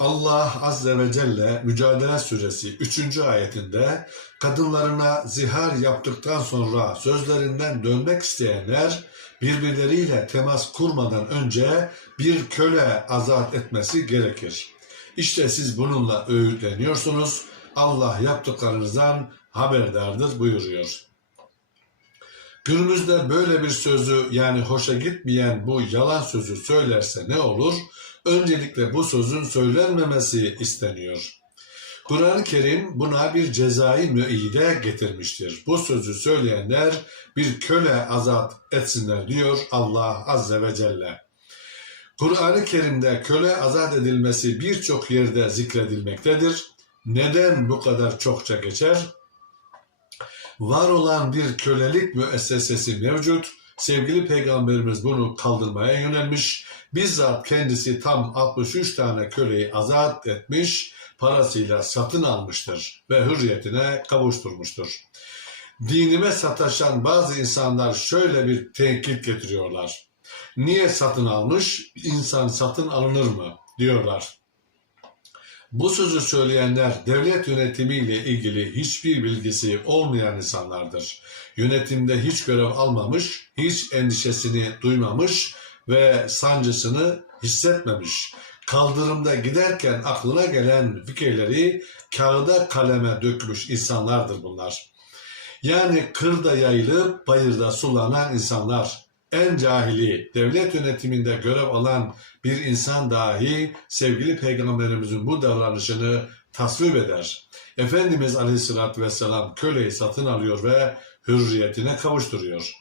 Allah Azze ve Celle Mücadele Suresi 3. ayetinde kadınlarına zihar yaptıktan sonra sözlerinden dönmek isteyenler birbirleriyle temas kurmadan önce bir köle azat etmesi gerekir. İşte siz bununla öğütleniyorsunuz. Allah yaptıklarınızdan haberdardır buyuruyor. Günümüzde böyle bir sözü yani hoşa gitmeyen bu yalan sözü söylerse ne olur? Öncelikle bu sözün söylenmemesi isteniyor. Kur'an-ı Kerim buna bir cezai müeyyide getirmiştir. Bu sözü söyleyenler bir köle azat etsinler diyor Allah Azze ve Celle. Kur'an-ı Kerim'de köle azat edilmesi birçok yerde zikredilmektedir. Neden bu kadar çokça geçer? Var olan bir kölelik müessesesi mevcut. Sevgili Peygamberimiz bunu kaldırmaya yönelmiş. Bizzat kendisi tam 63 tane köleyi azat etmiş, parasıyla satın almıştır ve hürriyetine kavuşturmuştur. Dinime sataşan bazı insanlar şöyle bir tenkit getiriyorlar. Niye satın almış? İnsan satın alınır mı? diyorlar. Bu sözü söyleyenler devlet yönetimiyle ilgili hiçbir bilgisi olmayan insanlardır. Yönetimde hiç görev almamış, hiç endişesini duymamış ve sancısını hissetmemiş. Kaldırımda giderken aklına gelen fikirleri kağıda kaleme dökmüş insanlardır bunlar. Yani kırda yayılıp bayırda sulanan insanlar. En cahili, devlet yönetiminde görev alan bir insan dahi sevgili peygamberimizin bu davranışını tasvip eder. Efendimiz Aleyhisselatü Vesselam köleyi satın alıyor ve hürriyetine kavuşturuyor.